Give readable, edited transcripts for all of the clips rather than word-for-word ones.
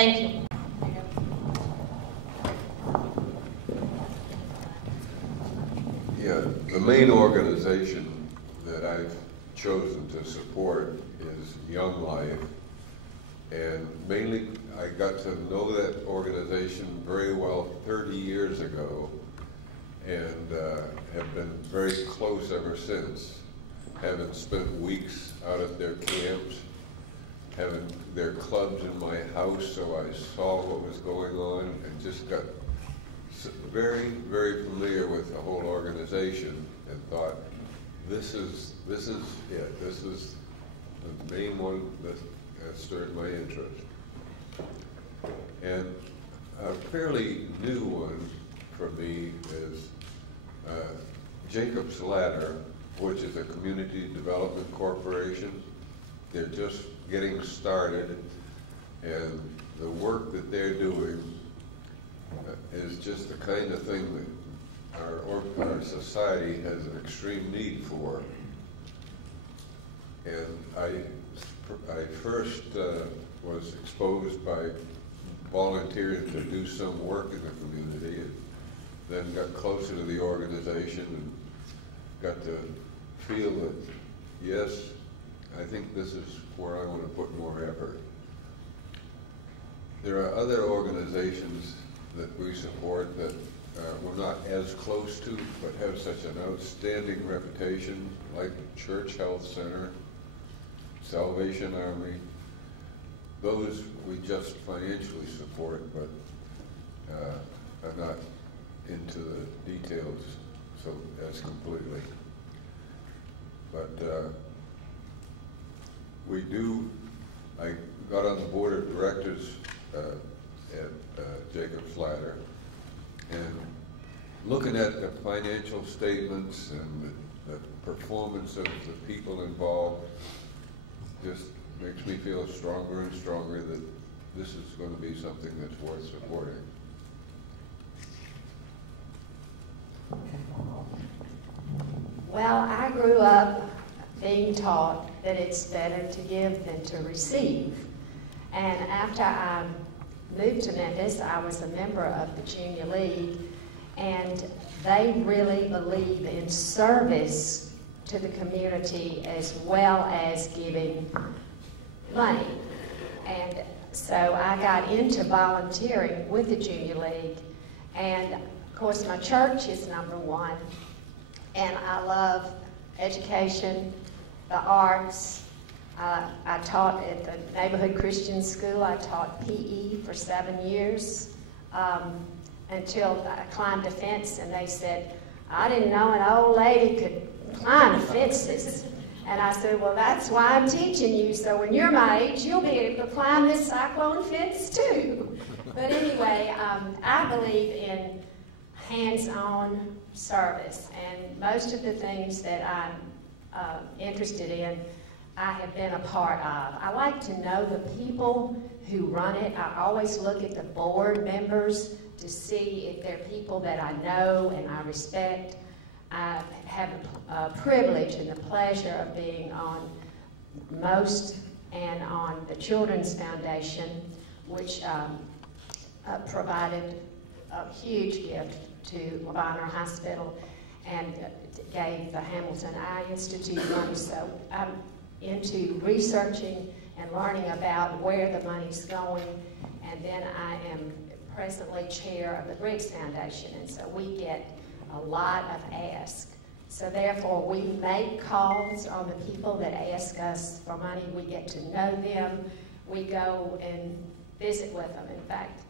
Thank you. Yeah, the main organization that I've chosen to support is Young Life. And mainly, I got to know that organization very well 30 years ago, and have been very close ever since, having spent weeks out at their camps, having their clubs in my house, so I saw what was going on and just got very, very familiar with the whole organization and thought, this is it. This is the main one that stirred my interest. And a fairly new one for me is Jacob's Ladder, which is a community development corporation. They're just getting started, and the work that they're doing is just the kind of thing that our society has an extreme need for. And I first was exposed by volunteering to do some work in the community, and then got closer to the organization and got to feel that, yes, I think this is where I want to put more effort. There are other organizations that we support that we're not as close to, but have such an outstanding reputation, like the Church Health Center, Salvation Army. Those we just financially support, but I'm not into the details so as completely. But we do, I got on the board of directors at Jacob's Ladder, and looking at the financial statements and the performance of the people involved just makes me feel stronger and stronger that this is going to be something that's worth supporting. Well, I grew up being taught that it's better to give than to receive. And after I moved to Memphis, I was a member of the Junior League, and they really believe in service to the community as well as giving money. And so I got into volunteering with the Junior League, and of course my church is #1, and I love education, the arts. I taught at the neighborhood Christian school. I taught PE for 7 years until I climbed a fence, and they said, I didn't know an old lady could climb fences. And I said, well, that's why I'm teaching you, so when you're my age, you'll be able to climb this cyclone fence too. But anyway, I believe in hands-on service, and most of the things that I'm interested in, I have been a part of. I like to know the people who run it. I always look at the board members to see if they're people that I know and I respect. I have a privilege and the pleasure of being on most and on the Children's Foundation, which provided a huge gift to Barnhart Hospital and gave the Hamilton Eye Institute money. So I'm into researching and learning about where the money's going, and then I am presently chair of the Briggs Foundation, and so we get a lot of asks. So therefore, we make calls on the people that ask us for money. We get to know them. We go and visit with them. In fact,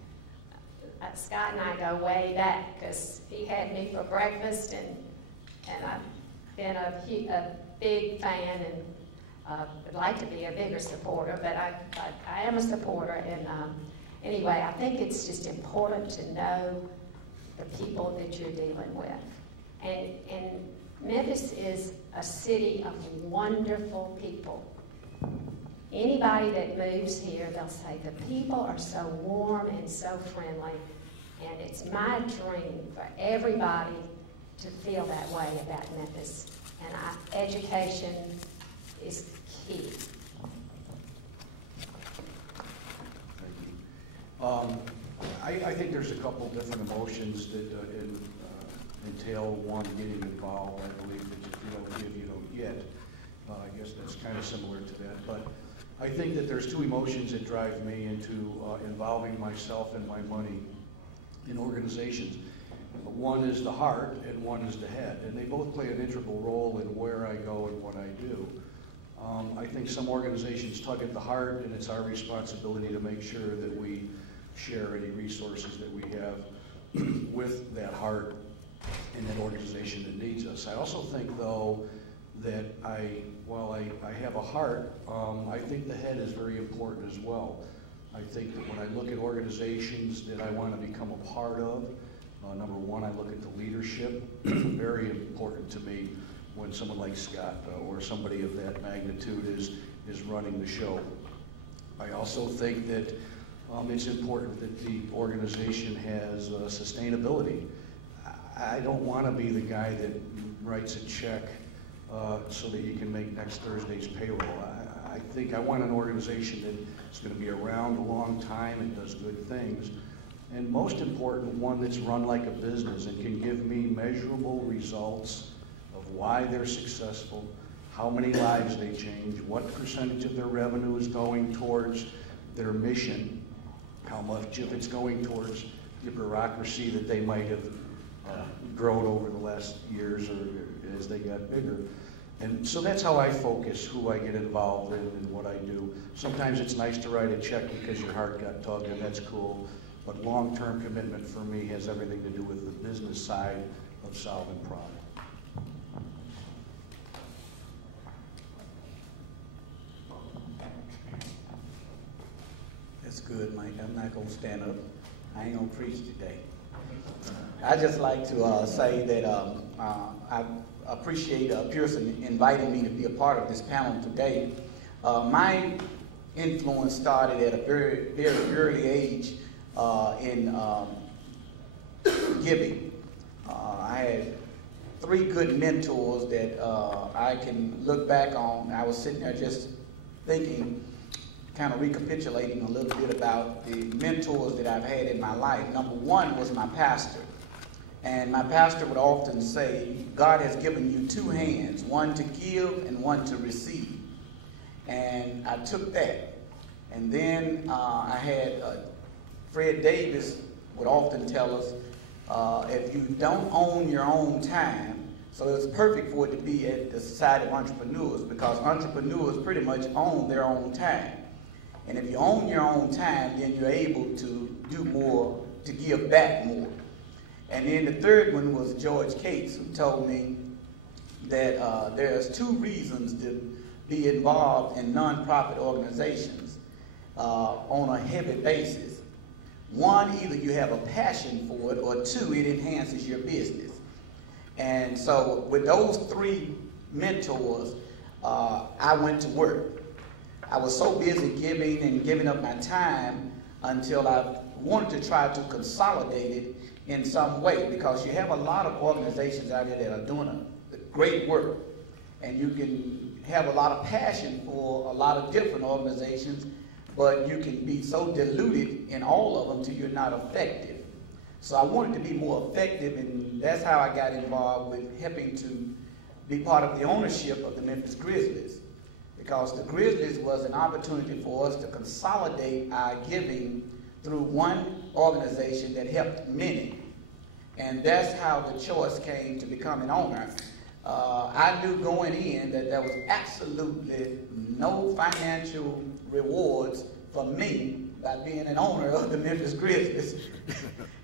Scott and I go way back because he had me for breakfast, and I've been a big fan and would like to be a bigger supporter, but I am a supporter. And anyway, I think it's just important to know the people that you're dealing with. And Memphis is a city of wonderful people. Anybody that moves here, they'll say, the people are so warm and so friendly, and it's my dream for everybody to feel that way about Memphis. And education is key. Thank you. I think there's a couple different emotions that entail one getting involved. I believe that if you don't give, you don't get. I guess that's kind of similar to that. But I think that there's two emotions that drive me into involving myself and my money in organizations. One is the heart and one is the head, and they both play an integral role in where I go and what I do. I think some organizations tug at the heart, and it's our responsibility to make sure that we share any resources that we have with that heart and that organization that needs us. I also think, though, that while I have a heart, I think the head is very important as well. I think that when I look at organizations that I want to become a part of, number one, I look at the leadership. Very important to me when someone like Scott or somebody of that magnitude is running the show. I also think that it's important that the organization has sustainability. I don't want to be the guy that writes a check so that you can make next Thursday's payroll. I think I want an organization that's going to be around a long time and does good things. And most important, one that's run like a business and can give me measurable results of why they're successful, how many lives they change, what percentage of their revenue is going towards their mission, how much of it's going towards the bureaucracy that they might have grown over the last years or as they got bigger. And so that's how I focus who I get involved in and what I do. Sometimes it's nice to write a check because your heart got tugged, and that's cool. But long-term commitment for me has everything to do with the business side of solving problems. That's good, Mike. I'm not going to stand up. I ain't going to preach today. I just like to say that I appreciate Pearson inviting me to be a part of this panel today. My influence started at a very, very early age in giving. I had three good mentors that I can look back on. I was sitting there just thinking, kind of recapitulating a little bit about the mentors that I've had in my life. Number one was my pastor. And my pastor would often say, God has given you two hands, one to give and one to receive. And I took that. And then I had Fred Davis would often tell us, if you don't own your own time, so it's perfect for it to be at the Society of Entrepreneurs, because entrepreneurs pretty much own their own time. And if you own your own time, then you're able to do more, to give back more. And then the third one was George Cates, who told me that there's two reasons to be involved in nonprofit organizations on a heavy basis. One, either you have a passion for it, or two, it enhances your business. And so with those three mentors, I went to work. I was so busy giving and giving up my time until I wanted to try to consolidate it in some way, because you have a lot of organizations out there that are doing great work, and you can have a lot of passion for a lot of different organizations, but you can be so diluted in all of them till you're not effective. So I wanted to be more effective, and that's how I got involved with helping to be part of the ownership of the Memphis Grizzlies, because the Grizzlies was an opportunity for us to consolidate our giving through one organization that helped many. And that's how the choice came to become an owner. I knew going in that there was absolutely no financial rewards for me by being an owner of the Memphis Grizzlies.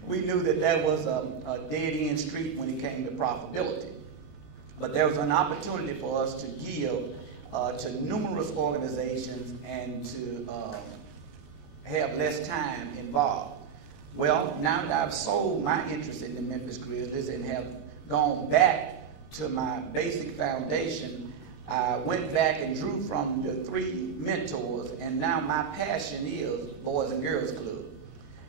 We knew that that was a dead-end street when it came to profitability. But there was an opportunity for us to give to numerous organizations and to have less time involved. Well, now that I've sold my interest in the Memphis Grizzlies and have gone back to my basic foundation, I went back and drew from the three mentors, and now my passion is Boys and Girls Club.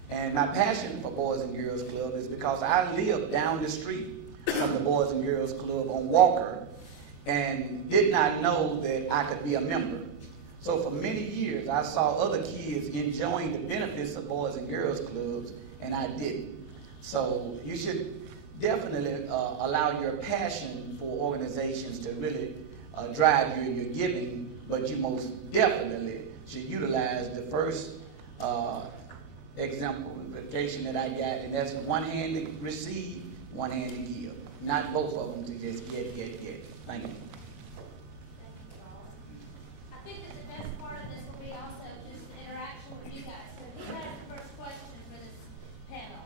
And my passion for Boys and Girls Club is because I live down the street from the Boys and Girls Club on Walker and did not know that I could be a member. So for many years, I saw other kids enjoying the benefits of Boys and Girls Clubs, and I didn't. So you should definitely allow your passion for organizations to really drive you in your giving, but you most definitely should utilize the first exemplification that I got, and that's one hand to receive, one hand to give. Not both of them to just get. Thank you. I think that the best part of this will be also just interaction with you guys. So who has the first question for this panel?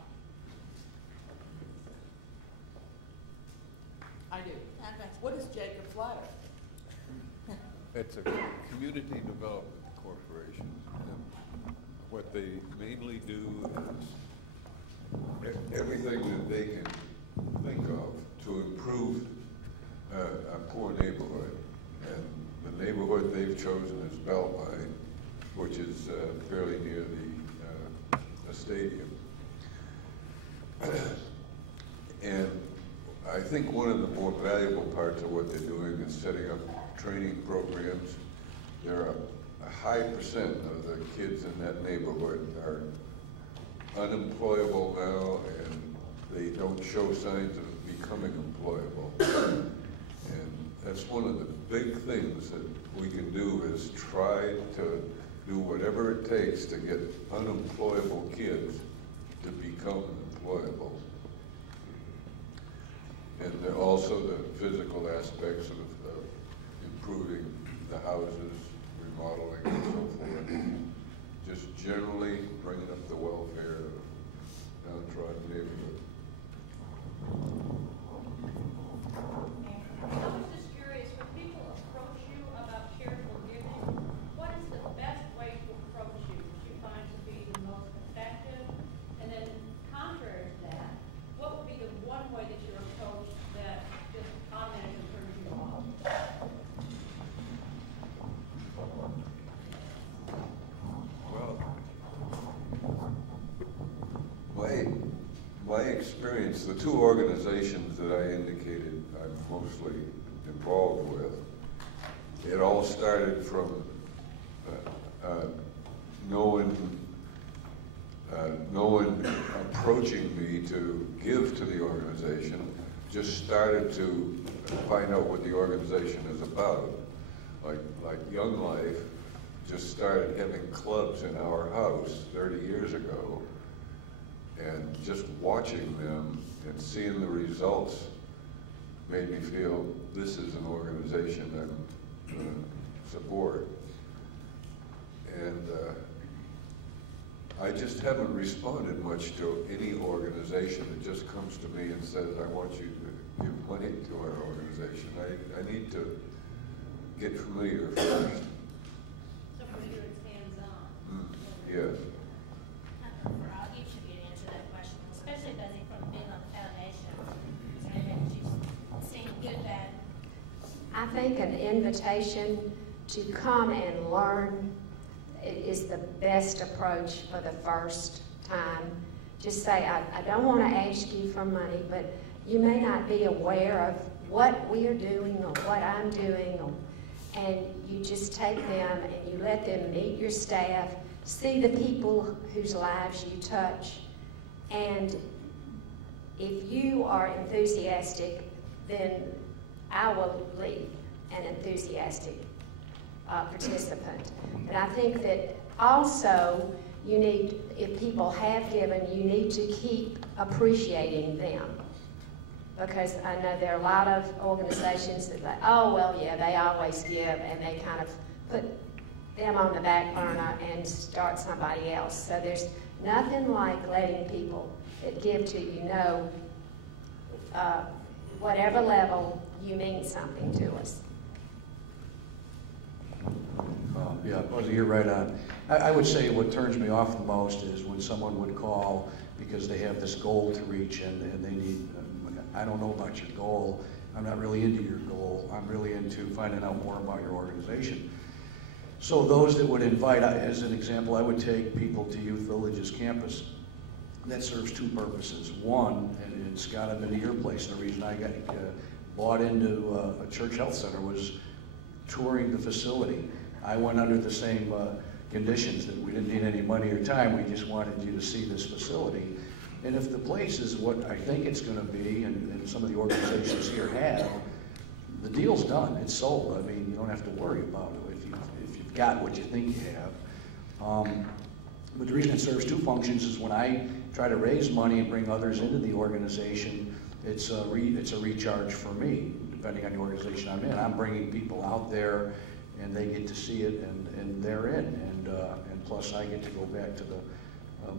I do. What is Jacob's Ladder? It's a community development corporation. And what they mainly do is everything that they can think of to improve a poor neighborhood. And the neighborhood they've chosen is Beltline, which is fairly near the stadium. And I think one of the more valuable parts of what they're doing is setting up training programs. There are a high percent of the kids in that neighborhood are unemployable now, and they don't show signs of becoming employable. And that's one of the big things that we can do, is try to do whatever it takes to get unemployable kids to become employable. And also the physical aspects of improving the houses, remodeling and so forth. Just generally bringing up the welfare of downtrodden neighborhood. I was just curious, when people approach you about charitable giving, what is the best way to approach you that you find to be the most effective? And then contrary to that, what would be the one way that you're approached that just automatically turns you off? Well, my experience, the two organizations that I indicated I'm mostly involved with, it all started from no one approaching me to give to the organization, just started to find out what the organization is about. Like Young Life just started having clubs in our house 30 years ago, and just watching them and seeing the results made me feel this is an organization I'm going to support. And I just haven't responded much to any organization that just comes to me and says, I want you to give money to our organization. I need to get familiar first. So for you, it's hands-on. Yes. For all, you should get into that question, especially Buzzy, from being on the foundation. Is there anything that you've seen good, bad? I think an invitation to come and learn is the best approach for the first time. Just say, I don't want to ask you for money, but you may not be aware of what we're doing or what I'm doing, and you just take them and you let them meet your staff, see the people whose lives you touch, and if you are enthusiastic, then I will lead an enthusiastic participant. But I think that also you need, if people have given, you need to keep appreciating them. Because I know there are a lot of organizations that say, oh, well, yeah, they always give, and they kind of put them on the back burner and start somebody else. So there's nothing like letting people that give to you know, whatever level, you mean something to us. Yeah, Buzzy, you're right on. I would say what turns me off the most is when someone would call because they have this goal to reach and they need, I don't know about your goal. I'm not really into your goal. I'm really into finding out more about your organization. So those that would invite, as an example, I would take people to Youth Villages campus. That serves two purposes. One, and Scott, I've been to your place, and the reason I got bought into a church health center was touring the facility. I went under the same conditions, that we didn't need any money or time, we just wanted you to see this facility. And if the place is what I think it's going to be, and some of the organizations here have, the deal's done, it's sold. I mean, you don't have to worry about it if you've got what you think you have. But the reason it serves two functions is when I try to raise money and bring others into the organization, it's a recharge for me, depending on the organization I'm in. I'm bringing people out there, and they get to see it, and they're in. And plus, I get to go back to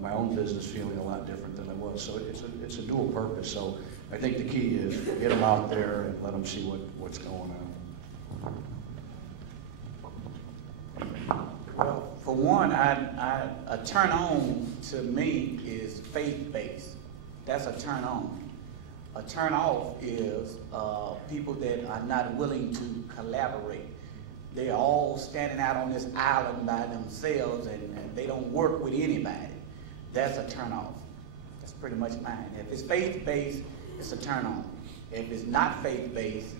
my own business feeling a lot different than I was. So it's a dual purpose. So I think the key is get them out there and let them see what's going on. Well, for one, a turn on to me is faith-based. That's a turn on. A turn off is people that are not willing to collaborate. They're all standing out on this island by themselves, and they don't work with anybody. That's a turn off. That's pretty much mine. If it's faith-based, it's a turn on. If it's not faith-based,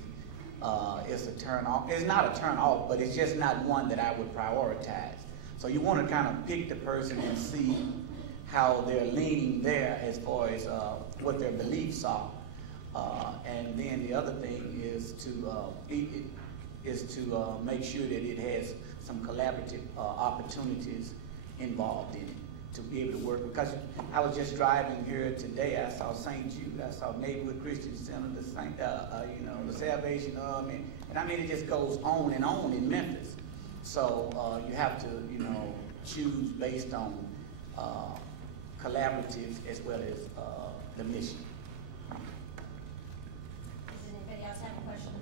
it's a turn off. It's not a turn off, but it's just not one that I would prioritize. So you want to kind of pick the person and see how they're leaning there as far as what their beliefs are. And then the other thing is to make sure that it has some collaborative opportunities involved in it to be able to work. Because I was just driving here today, I saw St. Jude, I saw Neighborhood Christian Center, the Salvation Army, and I mean it just goes on in Memphis. So you have to choose based on collaborative as well as the mission. Does anybody else have a question?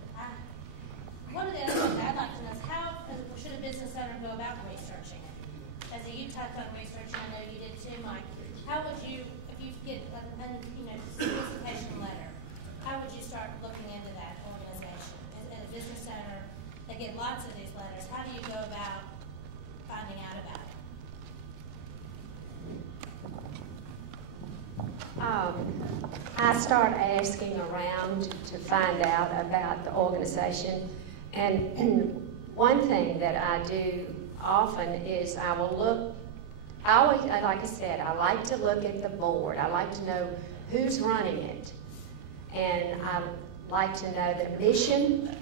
One of the other things I'd like to know is how should a business owner go about researching it? As you touched on research, I know you did too, Mike. How would you, if you get a solicitation letter, how would you start looking into that organization? As a business owner, they get lots of these letters. How do you go about finding out about it? I start asking around to find out about the organization, and one thing that I do often is I will look, like I said, I like to look at the board. I like to know who's running it, and I like to know the mission,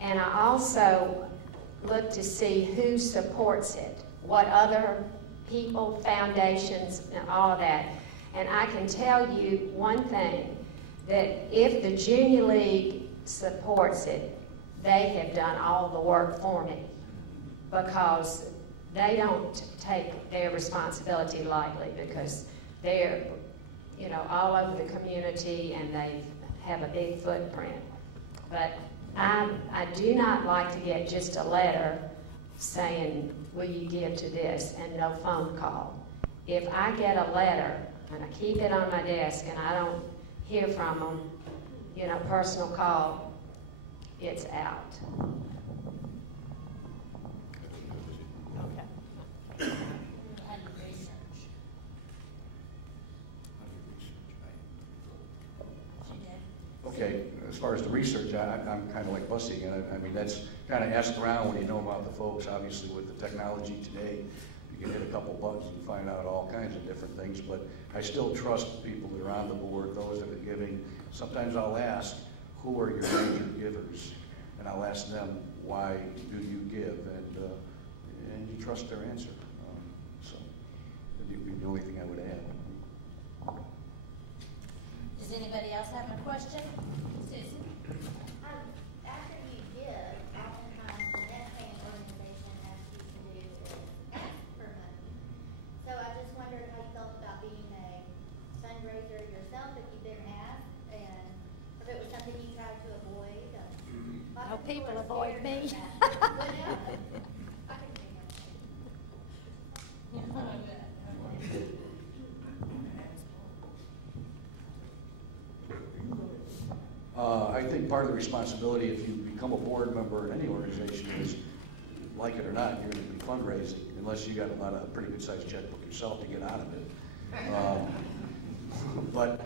and I also look to see who supports it, what other people, foundations, and all of that. And I can tell you one thing, that if the Junior League supports it, they have done all the work for me, because they don't take their responsibility lightly, because they're all over the community and they have a big footprint. But I do not like to get just a letter saying, will you give to this, and no phone call. If I get a letter and I keep it on my desk and I don't hear from them, personal call, it's out. How do you research? She did. Okay, as far as the research, I'm kind of like Bussy again. I mean, that's kind of asked around when you know about the folks. Obviously, with the technology today, you can hit a couple buttons and find out all kinds of different things, but I still trust people that are on the board, those that are giving. Sometimes I'll ask, who are your major givers? And I'll ask them, why do you give? And you trust their answer. So that'd be the only thing I would add. Does anybody else have a question? Susan? After you give, oftentimes the next thing an organization asks you to do is ask for money. So I just wondered how you felt about being a fundraiser yourself if you've been asked, and if it was something you tried to avoid. Oh, people avoid me. I think part of the responsibility, if you become a board member in any organization, is, like it or not, you're going to be fundraising, unless you got a pretty good sized checkbook yourself to get out of it. But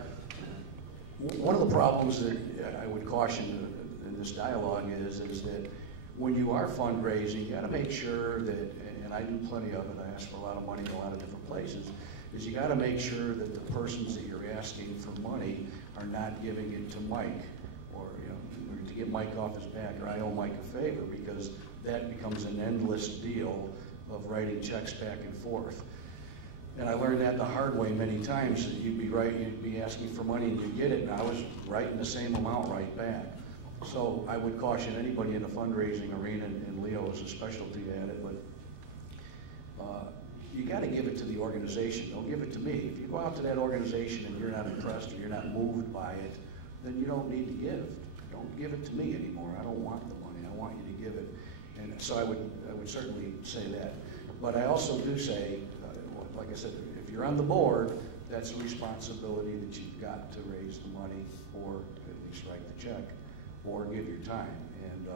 one of the problems that I would caution in this dialogue is that when you are fundraising, you gotta make sure that, and I do plenty of it, I ask for a lot of money in a lot of different places, is you gotta make sure that the persons that you're asking for money are not giving it to Mike, or, you know, or to get Mike off his back, or I owe Mike a favor, because that becomes an endless deal of writing checks back and forth. And I learned that the hard way many times. You'd be asking for money and you get it, and I was writing the same amount right back. So I would caution anybody in the fundraising arena, and Leo is a specialty at it, but you got to give it to the organization. Don't give it to me. If you go out to that organization and you're not impressed or you're not moved by it, then you don't need to give. Don't give it to me anymore. I don't want the money. I want you to give it. And so I would certainly say that. But I also do say, like I said, if you're on the board, that's a responsibility that you've got to raise the money, or at least write the check, or give your time. And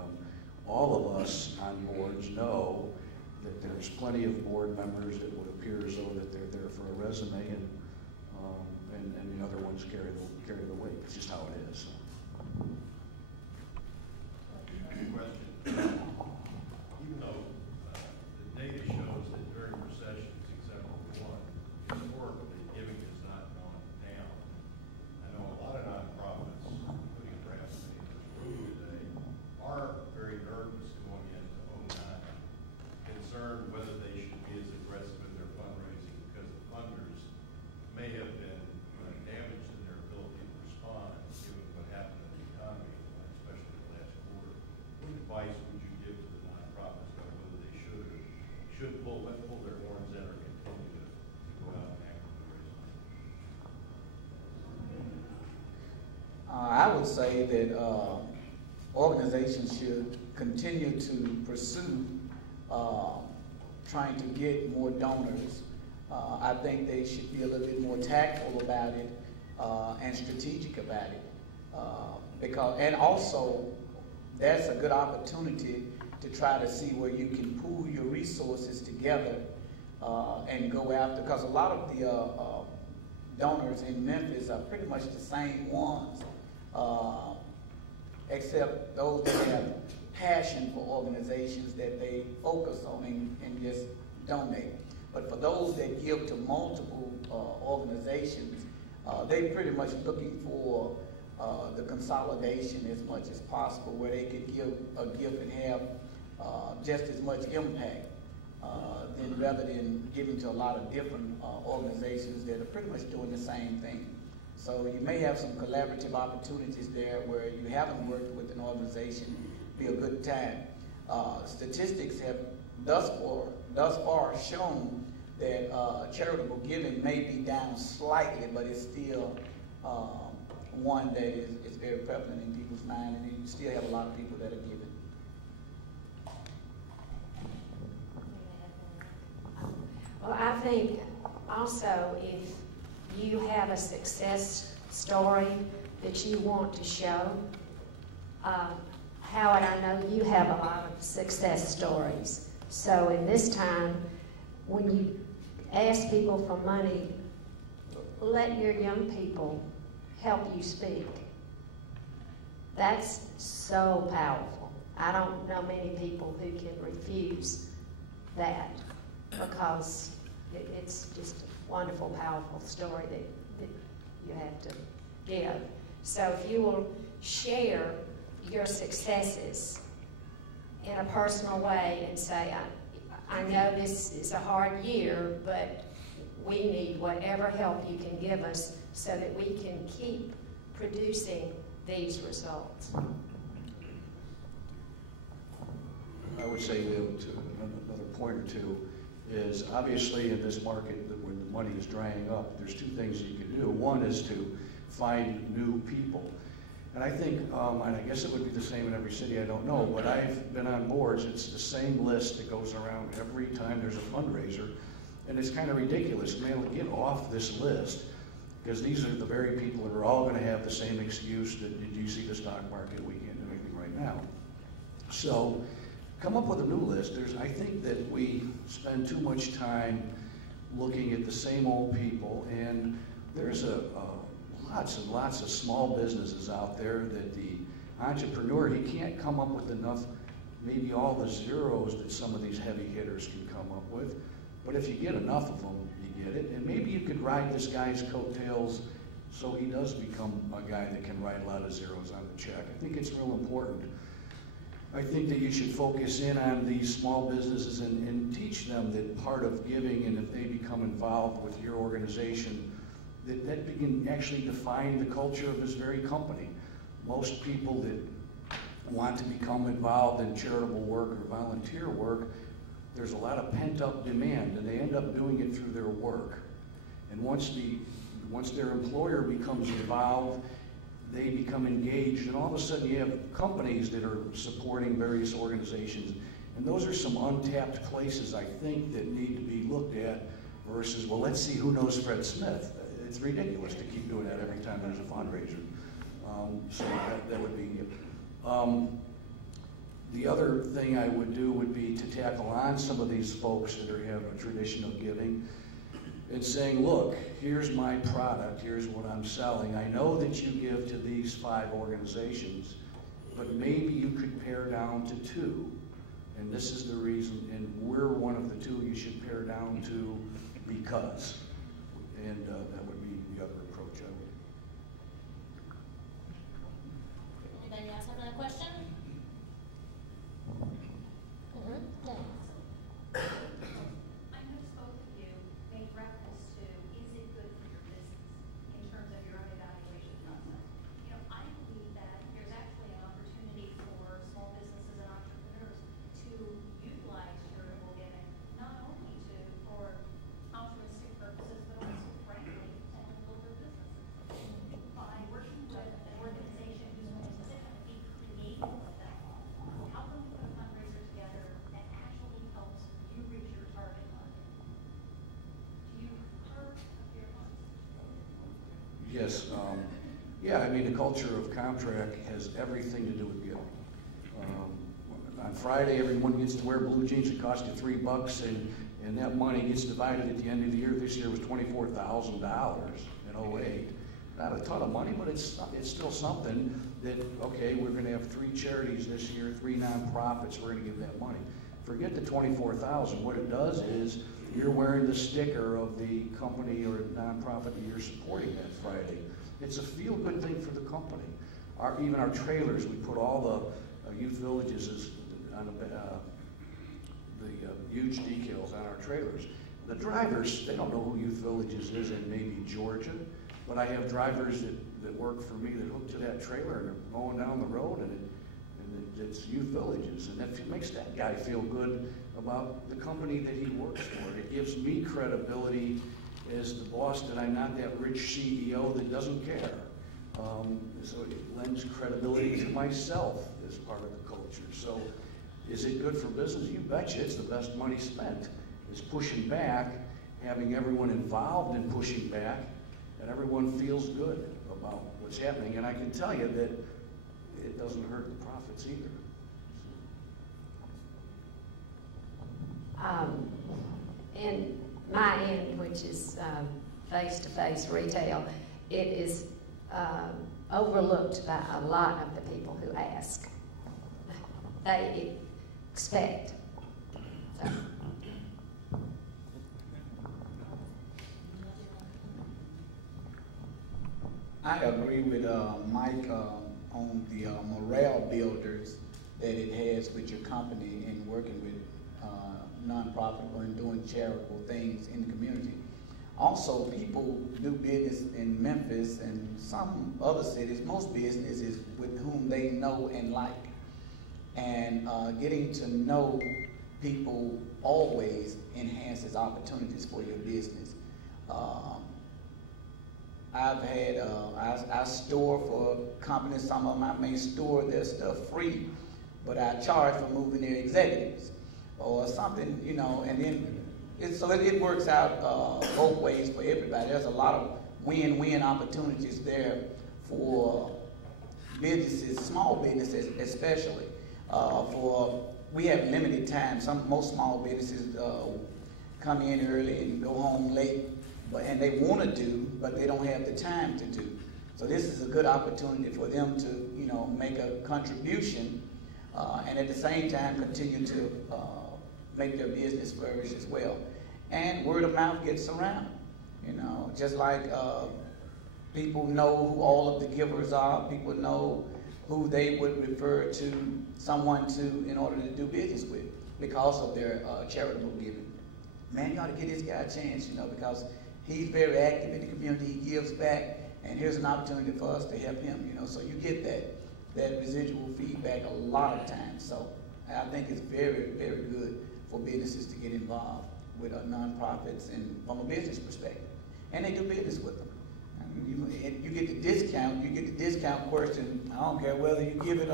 all of us on boards know that there's plenty of board members that would appear as though that they're there for a resume, and the other ones carry the weight. It's just how it is. Question. Even though the data shows that during recessions, except for one, historically giving has not gone down. I know a lot of nonprofits, including perhaps in this room today, are very nervous going into 09, concerned whether they should be as aggressive in their fundraising because the funders may have been damaged in their ability to respond given what happened in the economy, especially the last quarter. What advice would you give to the nonprofits about whether they should pull their horns in or continue to go out and actively raise money? I would say that organizations should continue to pursue trying to get more donors. I think they should be a little bit more tactful about it and strategic about it. And also, that's a good opportunity to try to see where you can pool your resources together and go after, because a lot of the donors in Memphis are pretty much the same ones, except those that have passion for organizations that they focus on and just donate. But for those that give to multiple organizations, they're pretty much looking for the consolidation as much as possible, where they could give a gift and have just as much impact rather than giving to a lot of different organizations that are pretty much doing the same thing. So you may have some collaborative opportunities there where you haven't worked with an organization. Be a good time. Statistics have thus far shown that charitable giving may be down slightly, but it's still one that is very prevalent in people's mind, and you still have a lot of people that are giving. Well, I think also if you have a success story that you want to show, Howard, I know you have a lot of success stories. So in this time, when you ask people for money, let your young people help you speak. That's so powerful. I don't know many people who can refuse that, because it's just a wonderful, powerful story that you have to give. So if you will share your successes in a personal way and say, I know this is a hard year, but we need whatever help you can give us so that we can keep producing these results. I would say another point or two is, obviously in this market when the money is drying up, there's two things you can do. One is to find new people. And I think, and I guess it would be the same in every city, I don't know, but I've been on boards, it's the same list that goes around every time there's a fundraiser, and it's kind of ridiculous. Man, get off this list, because these are the very people that are all going to have the same excuse that, did you see the stock market? We can't do anything right now. So come up with a new list. I think that we spend too much time looking at the same old people, and there's lots and lots of small businesses out there that the entrepreneur, he can't come up with enough maybe all the zeros that some of these heavy hitters can come up with. But if you get enough of them, you get it. And maybe you could ride this guy's coattails so he does become a guy that can write a lot of zeros on the check. I think it's real important. I think that you should focus in on these small businesses and teach them that part of giving, and if they become involved with your organization, that can actually define the culture of this very company. Most people that want to become involved in charitable work or volunteer work, there's a lot of pent-up demand, and they end up doing it through their work. And once their employer becomes involved, they become engaged, and all of a sudden you have companies that are supporting various organizations. And those are some untapped places, I think, that need to be looked at versus, well, let's see who knows Fred Smith. It's ridiculous to keep doing that every time there's a fundraiser. So that would be it. The other thing I would do would be to tackle on some of these folks that have a tradition of giving and saying, look, here's my product, here's what I'm selling. I know that you give to these 5 organizations, but maybe you could pare down to 2. And this is the reason, and we're one of the 2 you should pare down to because. And that would be the other approach I would. Anybody else have another question? I noticed both of you made reference to, is it good for your business in terms of your own evaluation process? You know, I believe that there's actually an opportunity for small businesses and entrepreneurs to utilize charitable giving, not only for altruistic purposes, but also, frankly, to help build their businesses. By working with an organization who's going to specifically be creative with that, how can we put a fundraiser together that actually helps you reach your target market? Do you concur with your ones? Yes. Yeah, I mean, the culture of contract has everything to do with giving. On Friday, everyone gets to wear blue jeans that cost you $3, and that money gets divided at the end of the year. This year was $24,000 in 08. Not a ton of money, but it's still something that, okay, we're going to have 3 charities this year, 3 nonprofits, we're going to give that money. Forget the $24,000. What it does is you're wearing the sticker of the company or nonprofit that you're supporting that Friday. It's a feel-good thing for the company. Even our trailers, we put all the youth villages on the huge decals on our trailers. The drivers, they don't know who Youth Villages is in maybe Georgia, but I have drivers that work for me that hook to that trailer and are going down the road, and it's Youth Villages, and that makes that guy feel good about the company that he works for. It gives me credibility as the boss that I'm not that rich CEO that doesn't care. So it lends credibility to myself as part of the culture. So is it good for business? You betcha. It's the best money spent. Is pushing back, having everyone involved in pushing back, and everyone feels good about what's happening. And I can tell you that it doesn't hurt the profits either. In my end, which is face-to-face retail, it is overlooked by a lot of the people who ask. They expect. So. I agree with Mike on the morale builders that it has with your company and working with nonprofit and doing charitable things in the community. Also, people do business in Memphis and some other cities, most businesses with whom they know and like. And getting to know people always enhances opportunities for your business. I've had, I store for companies, some of them I may store their stuff free, but I charge for moving their executives or something, you know, and then it works out both ways for everybody. There's a lot of win-win opportunities there for businesses, small businesses especially. We have limited time. Most small businesses come in early and go home late, and they want to do, but they don't have the time to do. So this is a good opportunity for them to, you know, make a contribution and at the same time continue to make their business flourish as well. And word of mouth gets around, you know, just like people know who all of the givers are, people know who they would refer to someone to in order to do business with because of their charitable giving. Man, you ought to give this guy a chance, you know, because he's very active in the community, he gives back, and here's an opportunity for us to help him, you know, so you get that residual feedback a lot of times. So I think it's very, very good for businesses to get involved with nonprofits and from a business perspective. And they do business with them. I mean, you get the discount question. I don't care whether you give it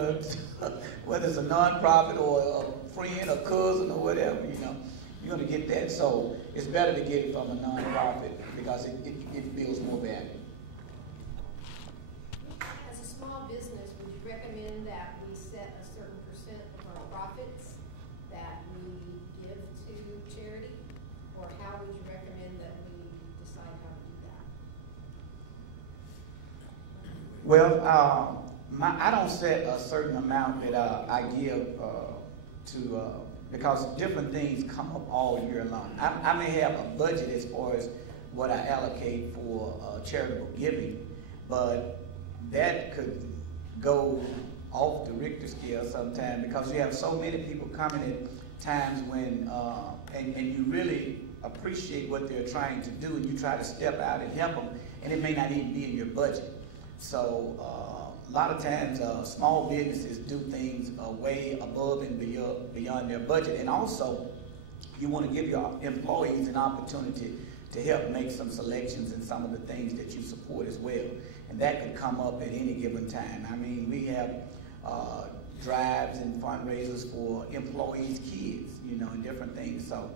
whether it's a nonprofit or a friend or cousin or whatever, you know. You're going to get that. So it's better to get it from a nonprofit because it builds more value. As a small business, would you recommend that we set a certain percent of our profits that we give to charity? Or how would you recommend that we decide how to do that? Well, I don't set a certain amount that I give to, because different things come up all year long. I may have a budget as far as what I allocate for charitable giving, but that could go off the Richter scale sometime because you have so many people coming at times when, and you really appreciate what they're trying to do and you try to step out and help them, and it may not even be in your budget. So a lot of times small businesses do things way above and beyond their budget, and also you want to give your employees an opportunity to help make some selections in some of the things that you support as well. And that could come up at any given time. I mean, we have drives and fundraisers for employees' kids, you know, and different things. So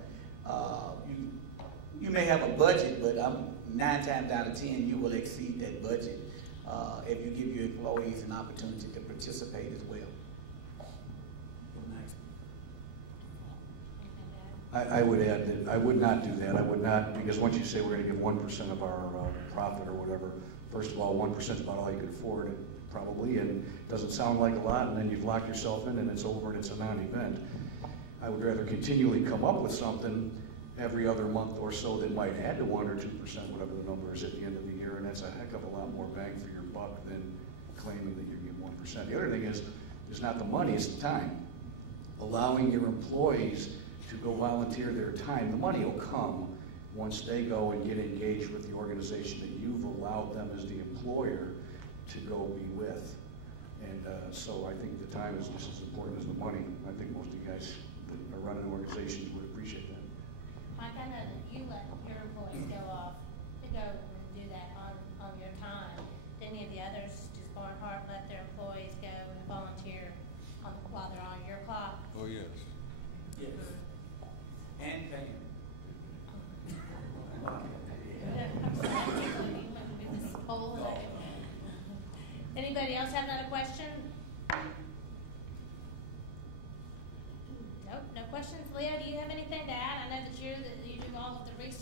you may have a budget, but 9 times out of 10 you will exceed that budget if you give your employees an opportunity to participate as well. I would add that I would not do that. I would not, because once you say we're going to give 1% of our profit or whatever, first of all, 1% is about all you can afford, probably, and it doesn't sound like a lot, and then you've locked yourself in and it's over and it's a non-event. I would rather continually come up with something every other month or so that might add to 1 or 2%, whatever the number is at the end of the year, and that's a heck of a lot more bang for your buck than claiming that you give 1%. The other thing is not the money, it's the time. Allowing your employees to go volunteer their time. The money will come once they go and get engaged with the organization that you've allowed them as the employer to go be with. And so I think the time is just as important as the money. I think most of you guys that are running organizations would appreciate that. Mike, I know that you let your employees go off to go and do that on your time. Did any of the others, does Barnhart let their employees go and volunteer while they're on your clock? Oh, yes. Yes. And paying. Anybody else have another question? Nope, no questions. Leah, do you have anything to add? I know that you do all of the research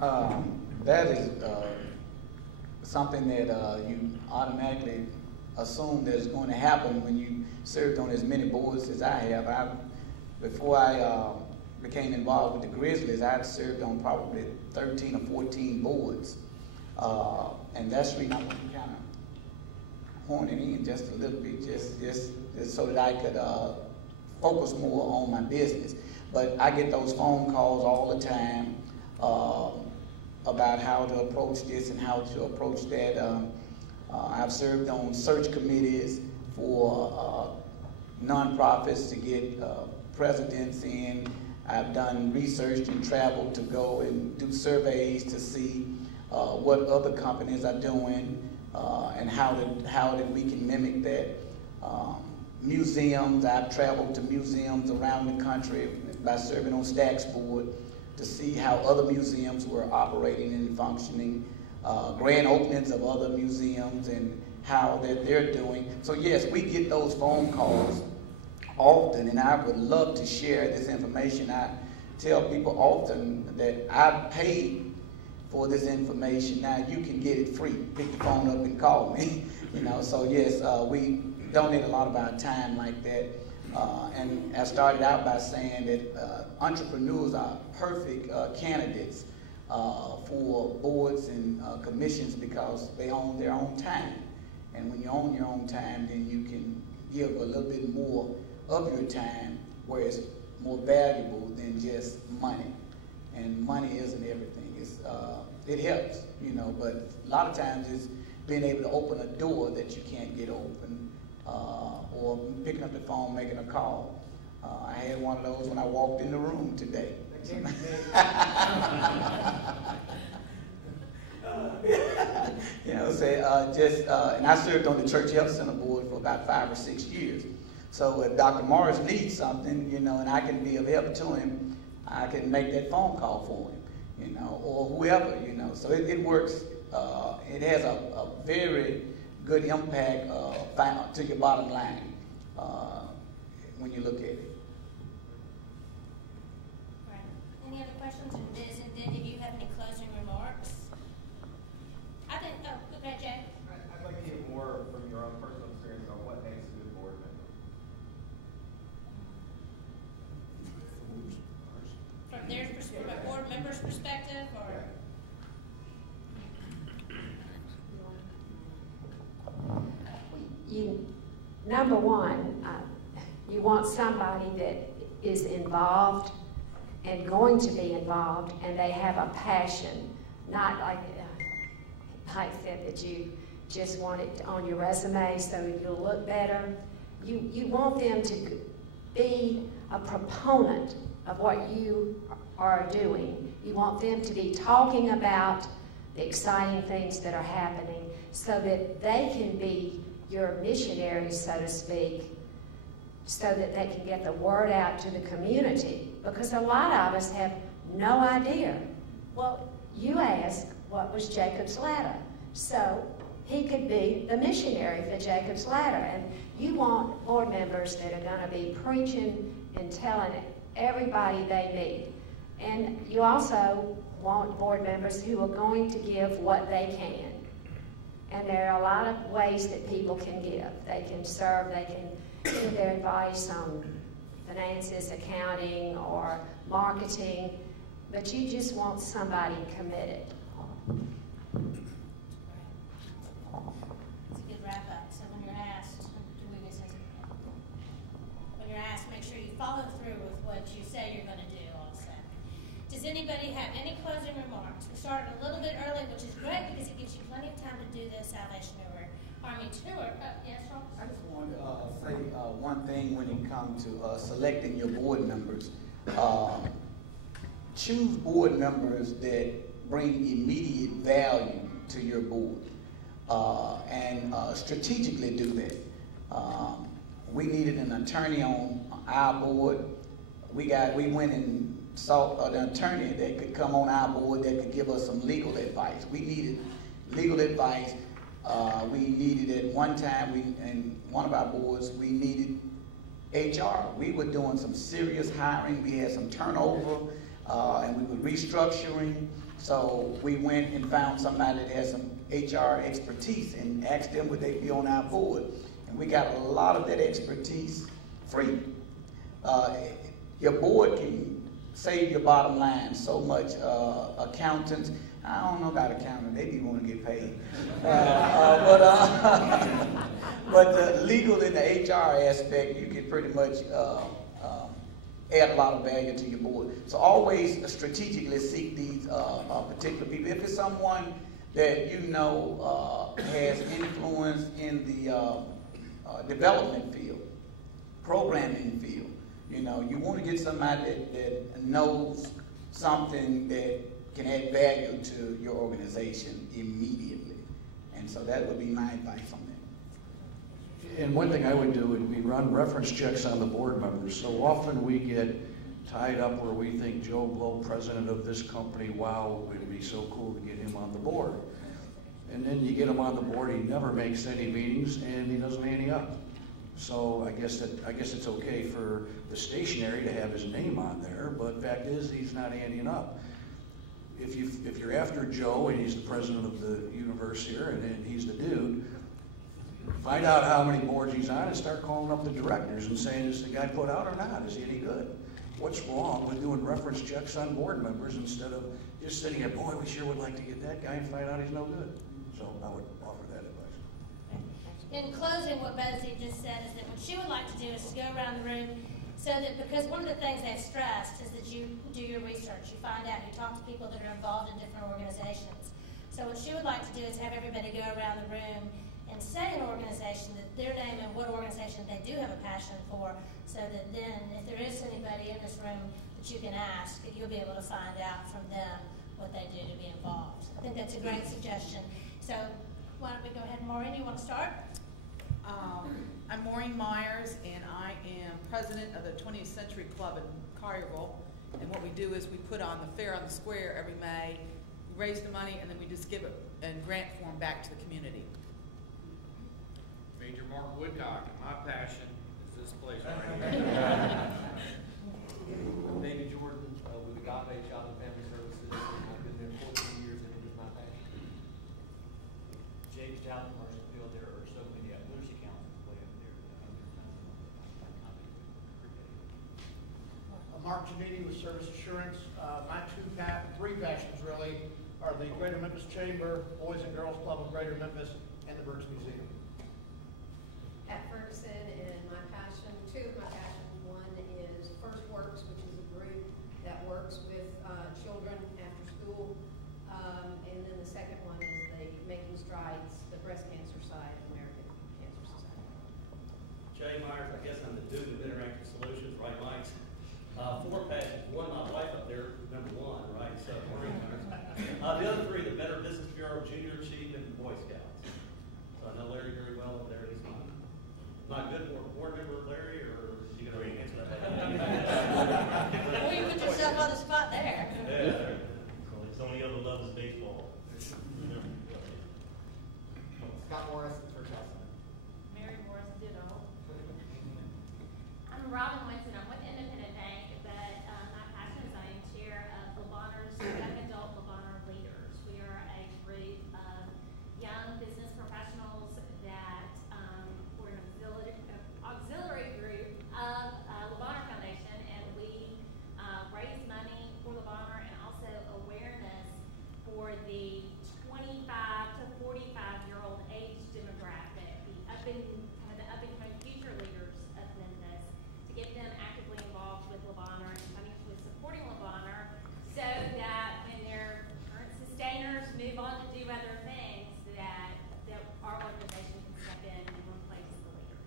That is something that you automatically assume that is going to happen when you served on as many boards as I have. Before I became involved with the Grizzlies, I'd served on probably 13 or 14 boards. And that's the reason I want to kind of horn it in just a little bit, just so that I could focus more on my business. But I get those phone calls all the time about how to approach this and how to approach that. I've served on search committees for nonprofits to get presidents in. I've done research and traveled to go and do surveys to see what other companies are doing and how that we can mimic that. Museums, I've traveled to museums around the country by serving on Stack's board to see how other museums were operating and functioning, grand openings of other museums and how that they're doing. So yes, we get those phone calls often, and I would love to share this information. I tell people often that I've paid for this information. Now you can get it free. Pick the phone up and call me. So yes, we donate a lot of our time like that. And I started out by saying that entrepreneurs are perfect candidates for boards and commissions because they own their own time. And when you own your own time, then you can give a little bit more of your time where it's more valuable than just money. And money isn't everything. It helps, but a lot of times it's being able to open a door that you can't get open, or picking up the phone, making a call. I had one of those when I walked in the room today. And I served on the Church Health Center board for about 5 or 6 years. So if Dr. Morris needs something, and I can be of help to him, I can make that phone call for him, or whoever, So it works. It has a very good impact to your bottom line when you look at it. Right. Any other questions? And then do you have any closing remarks? I think, okay, Jay. I'd like to hear more from your own personal experience on what makes a good board member. From from a board member's perspective, or? Number one, you want somebody that is involved and going to be involved, and they have a passion, not like Pike said that you just want it on your resume so you'll look better. You want them to be a proponent of what you are doing. You want them to be talking about the exciting things that are happening so that they can be your missionaries, so to speak, so that they can get the word out to the community. Because a lot of us have no idea. Well, you asked, what was Jacob's Ladder? So he could be the missionary for Jacob's Ladder. And you want board members that are going to be preaching and telling everybody they meet. And you also want board members who are going to give what they can. And there are a lot of ways that people can give. They can serve, they can give their advice on finances, accounting, or marketing, but you just want somebody committed. It's a good wrap-up. So when you're asked, when you're asked, make sure you follow through with what you say you're going to do also. Does anybody have any closing remarks? We started a little bit early, which is great because it gives you plenty of time to do the Salvation Army tour. Yes, Charles? I just want to say one thing when it comes to selecting your board members. Choose board members that bring immediate value to your board, and strategically do that. We needed an attorney on our board. We went and sought an attorney that could come on our board that could give us some legal advice. We needed legal advice. We needed at one time, in one of our boards, we needed HR. We were doing some serious hiring. We had some turnover, and we were restructuring. So we went and found somebody that has some HR expertise and asked them would they be on our board. And we got a lot of that expertise free. Your board can save your bottom line so much. Accountants, I don't know about accountants, they be want to get paid. But the legal and the HR aspect, you can pretty much add a lot of value to your board. So always strategically seek these particular people. If it's someone that you know has influence in the development field, programming field, you know, you want to get somebody that knows something that can add value to your organization immediately. And so that would be my advice on that. And one thing I would do would be run reference checks on the board members. So often we get tied up where we think Joe Blow, president of this company, wow, it would be so cool to get him on the board. And then you get him on the board, he never makes any meetings and he doesn't ante up. So I guess it's okay for the stationery to have his name on there, but fact is he's not anteing up. If you're after Joe and he's the president of the universe here and he's the dude, find out how many boards he's on and start calling up the directors and saying, is the guy put out or not? Is he any good? What's wrong with doing reference checks on board members instead of just sitting there, boy, we sure would like to get that guy and find out he's no good. So I would offer that advice. In closing, what Buzzy just said is that what she would like to do is to go around the room so that, because one of the things they've stressed is that you do your research, you find out, you talk to people that are involved in different organizations. So what she would like to do is have everybody go around the room and say an organization, that their name and what organization they do have a passion for, so that then if there is anybody in this room that you can ask, that you'll be able to find out from them what they do to be involved. I think that's a great suggestion. So why don't we go ahead, Maureen, you want to start? I'm Maureen Myers, and I am president of the 20th Century Club in Collierville. And what we do is we put on the Fair on the Square every May, we raise the money, and then we just give it in grant form back to the community. Major Mark Woodcock, and my passion is this place right here. I'm David Jordan with Agape Child and Family Services. I've been there 14 years, and it is my passion. James Stout, commercial field. There are so many literacy councils way up there. Mark Janini with Service Assurance. My three passions really are the Greater Memphis Chamber, Boys and Girls Club of Greater Memphis, and the Bruns Museum. At Ferguson, and my passion, two of my passions, one is First Works, which is a group that works with children after school, and then the second one is the Making Strides, the breast cancer side of American Cancer Society. Jay Myers, I guess I'm the dude of interactive solutions, right, Mike? Four passions. One, my wife up there, number one, right? So, the other three, the Better Business Bureau, Junior Chief, and Boy Scouts. So I know Larry very well up there. He's not good board member, Larry, or you can already answer that. Well, you put yourself on the spot there. Yeah, it's only other love is baseball. Scott Morris, Church House. Mary Morris, ditto. I'm Robin Winston. I'm with Independent Bank, but my passion is I am chair of LeBonner's Young Adult LeBonner Leaders. We are a group of young business professionals that we're an auxiliary group of LeBonner Foundation, and we raise money for LeBonner and also awareness for the 25 to 45-year-old age demographic, the up and coming future leaders of Memphis, to get them actively involved with LeBonner and financially supporting LeBonner, so that when their current sustainers move on to do other things, that our organization can step in and replace the leaders.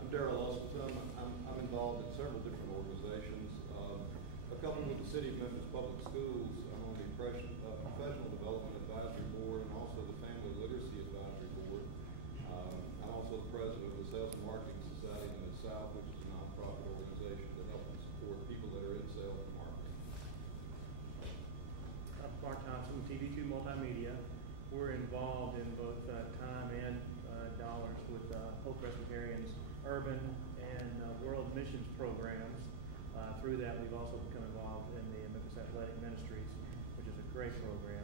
I'm Darrell Usleton. I'm involved in several different organizations. A couple with the City of Memphis Public Schools. I'm on the Professional Development Advisory Board and also the Family Literacy Advisory Board. I'm also the president of the Sales and Marketing Society in the South, which is a nonprofit organization that helps and support people that are in sales and marketing. I'm Clark Thompson, TV2 Multimedia. We're involved in both time and dollars with Hope Presbyterian's urban and world missions programs. Through that, we've also become involved in the Memphis Athletic Ministries, which is a great program.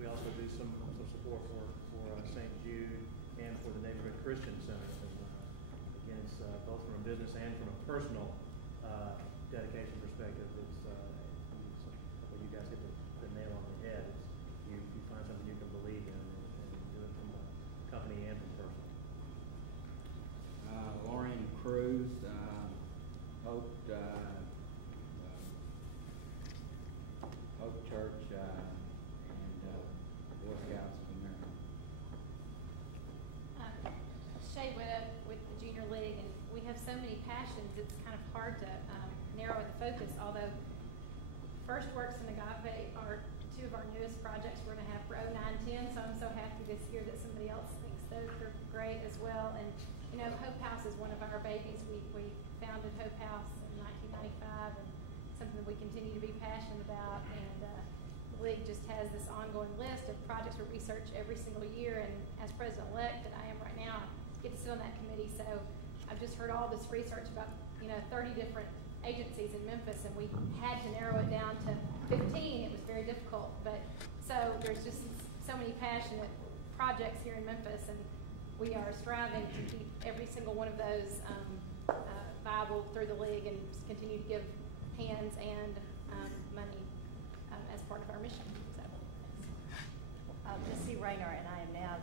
We also do some support for St. Jude and for the Neighborhood Christian Center. Again, it's both from a business and from a personal dedication perspective. It's well, you guys hit the nail on the head. You find something you can believe in and do it from a company and from personal. Lauren Cruz, Hope Church, and Boy Scouts of America. Shay with the Junior League, and we have so many passions, it's kind of hard to narrow the focus, although First Works and Agave are two of our newest projects we're going to have for 09-10, so I'm so happy this year that somebody else thinks those are great as well. And you know, Hope House is one of our babies. We founded Hope House in 1995, and something that we continue to be passionate about. And the league just has this ongoing list of projects we research every single year. And as president-elect that I am right now, I get to sit on that committee. So I've just heard all this research about 30 different agencies in Memphis, and we had to narrow it down to 15. It was very difficult, but so there's just so many passionate projects here in Memphis, and we are striving to keep every single one of those viable through the league and continue to give hands and money as part of our mission. So, Missy Rayner, and I am now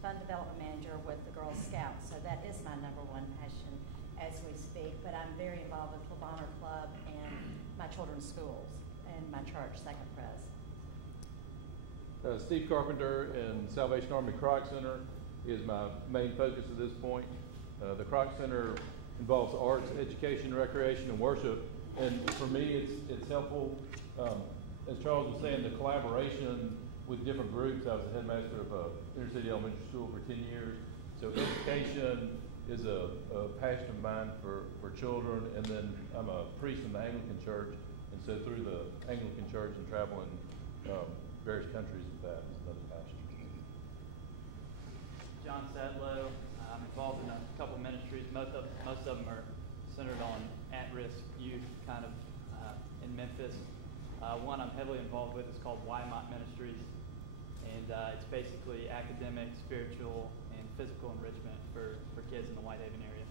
fund development manager with the Girl Scouts. So that is my #1 passion as we speak. But I'm very involved with Le Bonheur Club and my children's schools and my church, Second Pres. Steve Carpenter and Salvation Army Croc Center is my main focus at this point. The Croc Center involves arts, education, recreation, and worship. And for me, it's helpful, as Charles was saying, the collaboration with different groups. I was the headmaster of Inner City Elementary School for 10 years. So education is a passion of mine for children. And then I'm a priest in the Anglican Church. And so through the Anglican Church and traveling various countries with that is another passion. John Sadlow. I'm involved in a couple ministries. Most of them are centered on at-risk youth, kind of in Memphis. One I'm heavily involved with is called Wymont Ministries, and it's basically academic, spiritual, and physical enrichment for kids in the Whitehaven area.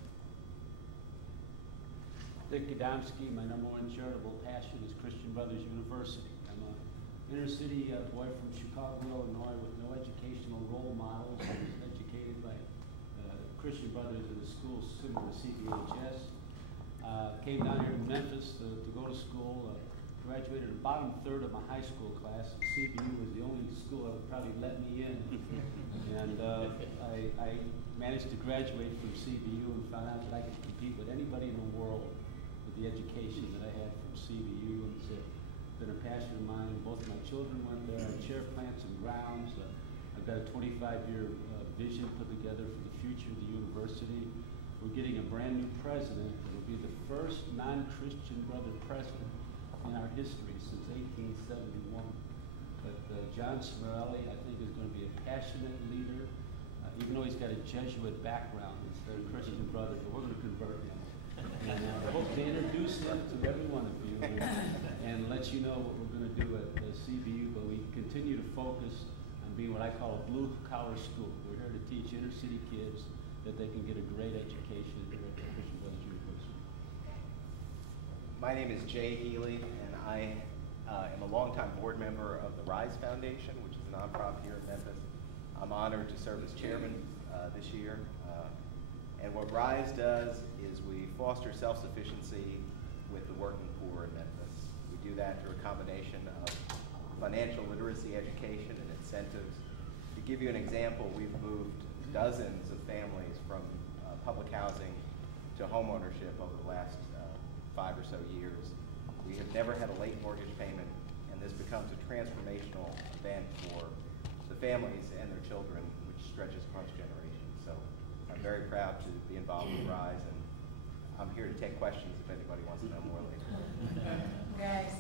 Dick Gadomski, my #1 charitable passion is Christian Brothers University. I'm an inner city boy from Chicago, Illinois, with no educational role models. I was educated by Christian Brothers in a school similar to CBHS. Came down here to Memphis to go to school. Graduated the bottom third of my high school class. CBU was the only school that would probably let me in. And I managed to graduate from CBU and found out that I could compete with anybody in the world with the education that I had from CBU. And it's been a passion of mine. Both my children went there. I chair plants and grounds. I've got a 25-year vision put together for the future of the university. We're getting a brand new president. It'll be the first non-Christian brother president in our history since 1871. But John Smerelli, I think, is going to be a passionate leader, even though he's got a Jesuit background instead of Christian brother, but we're going to convert him. And I hope to introduce him to every one of you and let you know what we're going to do at CBU, but we continue to focus on being what I call a blue-collar school. We're here to teach inner-city kids that they can get a great education here at Christian Brothers University. My name is Jay Healy, and I am a longtime board member of the RISE Foundation, which is a nonprofit here in Memphis. I'm honored to serve as chairman this year. And what RISE does is we foster self-sufficiency with the working poor in Memphis. We do that through a combination of financial literacy education and incentives. To give you an example, we've moved dozens of families from public housing to home ownership over the last 5 or so years. We have never had a late mortgage payment, and this becomes a transformational event for the families and their children, which stretches across generations. So I'm very proud to be involved with RISE, and I'm here to take questions if anybody wants to know more later. Guys.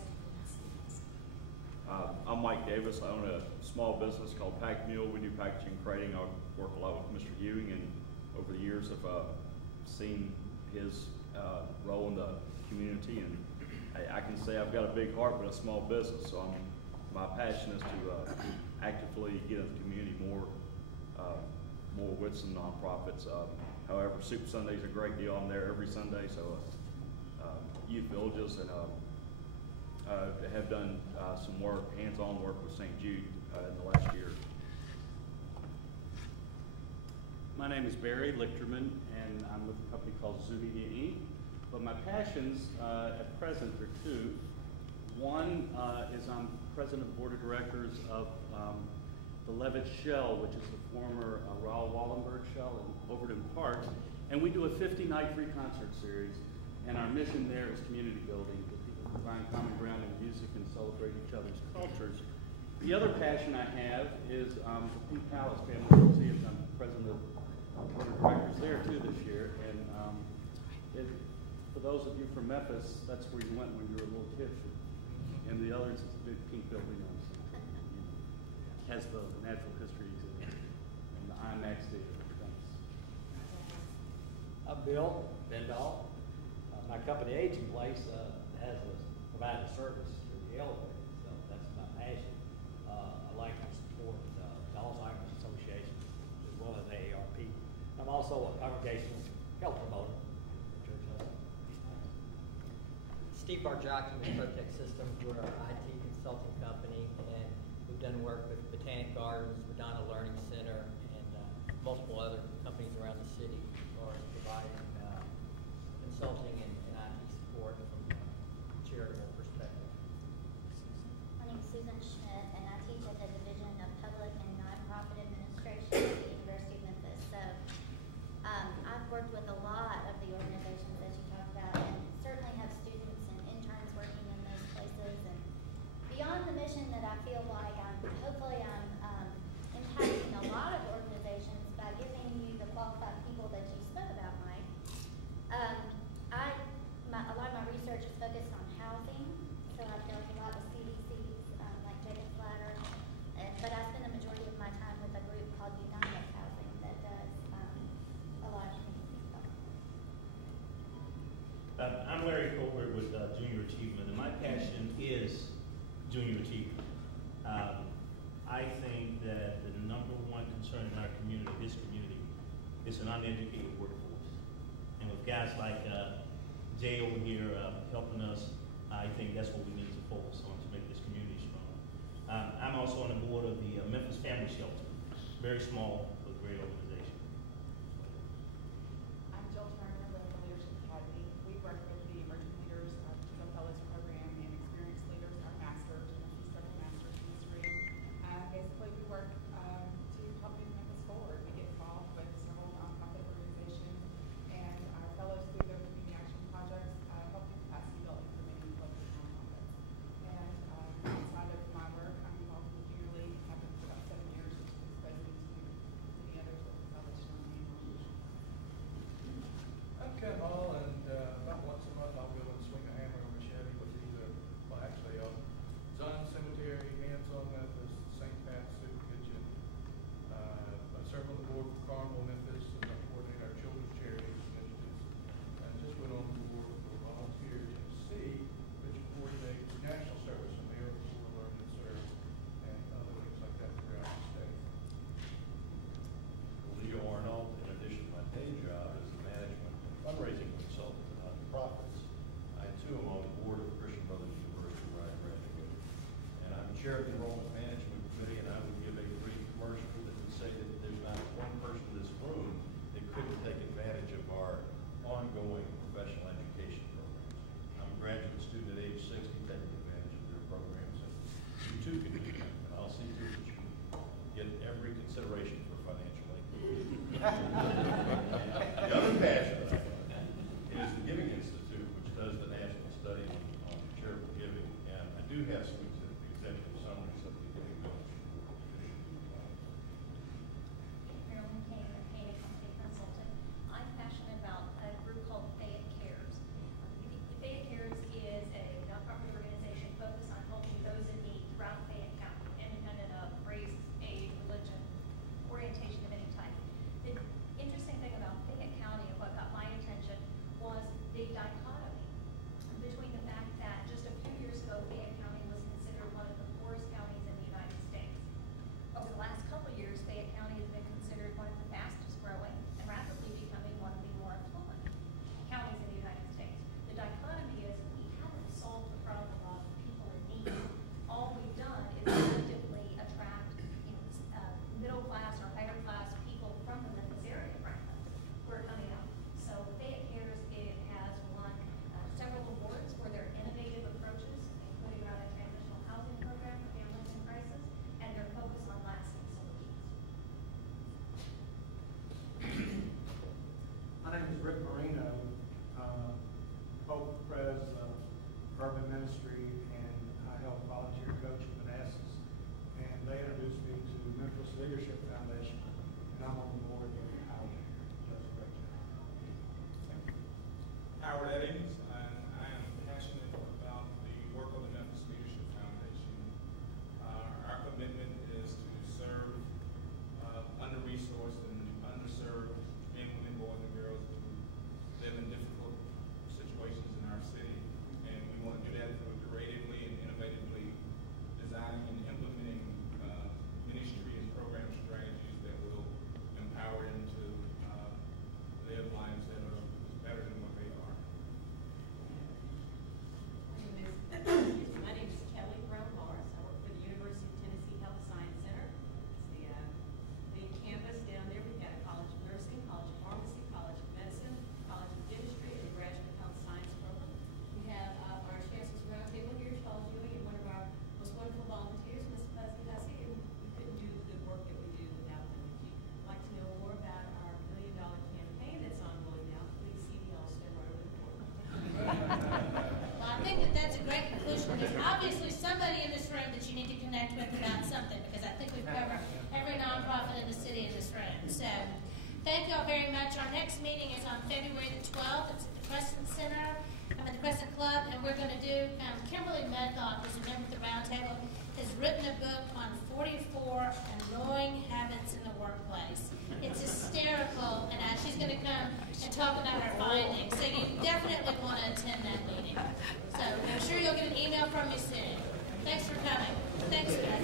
I'm Mike Davis. I own a small business called Pack Mule. We do packaging and crating. I work a lot with Mr. Ewing, and over the years I've seen his role in the community, and I can say I've got a big heart but a small business, so my passion is to actively get into the community more with some nonprofits. However, Super Sunday is a great deal. I'm there every Sunday, so youth villages, and have done some work, hands-on work with St. Jude in the last year. My name is Barry Lichterman, and I'm with a company called Zumedia Inc. But my passions at present are two. One is I'm president of the board of directors of the Levitt Shell, which is the former Raoul Wallenberg Shell in Overton Park. And we do a 50-night free concert series. And our mission there is community building, that people can find common ground in music and celebrate each other's cultures. The other passion I have is the Pink Palace Family Museum. I'm president of the board of directors there too this year. And for those of you from Memphis, that's where you went when you were a little kid. And the others, it's a big pink building on Central. It has the natural history exhibit and the IMAX theater. Thanks. I'm Bill Bendall. My company, Aging Place, provides a service through the elevator, so that's my passion. I like to support the Alzheimer's Association as well as AARP. I'm also a congregational health promoter at Church Hustle. Steve Barjaki with Protect Systems. We're an IT consulting company, and we've done work with Botanic Gardens, Madonna Learning Center, and multiple other companies around the city as far as providing consulting and IT support from a charitable perspective. My name is Susan Schmidt, and I teach at the Division of Public and Nonprofit Administration at the University of Memphis. So I've worked with a lot of the organizations that you talked about, and certainly have students and interns working in those places. And beyond the mission that I feel like hopefully I'm impacting a lot of organizations by giving you the qualified people that you spoke about, Mike. A lot of my research is focused on housing, so I've dealt a lot with CDCs, like Jacob's Ladder, but I spend the majority of my time with a group called United Housing that does a lot of community stuff. I'm Larry Colbert with Junior Achievement, and my passion is junior achievement. I think that the number one concern in our community, this community, is an uneducated workforce. And with guys like Jay over here helping us, I think that's what we need to focus on to make this community strong. I'm also on the board of the Memphis Family Shelter. Very small, but great organization. I'm Jill Turner with the Leadership Academy. We work with the Emerging Leaders, the Fellows Program, and Experienced Leaders, our masters, and several masters in this room. Basically, we work to help move Memphis forward. We get involved with several nonprofit organizations, and our fellows through their community action projects help with capacity building for many local nonprofits. And outside of my work, I'm involved with the Junior League. I've been for about 7 years, exposing to many others with the Salvation Army and organizations. I'm Ken Hall, and about once a month I'll go and swing a hammer or machete with either, well actually, Zion Cemetery, Hands on Memphis, St. Pat's Soup Kitchen. I serve on the board for Carnival Memphis, and I coordinate our children's charities initiatives. And just went on the board for Volunteer Tennessee, which coordinates national service and American for Learn and Serve, and other things like that throughout the state. Leo Arnold, in addition to my day job, is the management and fundraising consultant for nonprofits. I too am on the board of Christian Brothers University, where I graduated. And I'm chair of the Enrollment Management Committee, and I would give a brief commercial that would say that there's not one person in this room that couldn't take advantage of our ongoing professional education programs. I'm a graduate student at age 60 taking advantage of their programs, and you too can do that. And I'll see to it that you get every consideration for financial aid. The other passion that I have is the Giving Institute, which does the national study on charitable giving, and I do have some executive summaries of the giving village. Marilyn Kane, a Kane Company Consultant. I'm passionate about a group called Fayette Cares. Fayette Cares is a nonprofit organization focused on helping those in need throughout Fayette County, independent of race, age, religion, orientation of any type. The So, thank you all very much. Our next meeting is on February the 12th. It's at the Crescent Center, at the Crescent Club, and we're going to do, Kimberly Medlock, who's a member of the Roundtable, has written a book on 44 annoying habits in the workplace. It's hysterical, and she's going to come and talk about her findings. So you definitely want to attend that meeting. So I'm sure you'll get an email from me soon. Thanks for coming. Thanks, guys.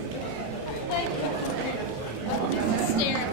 Thank you. It's hysterical.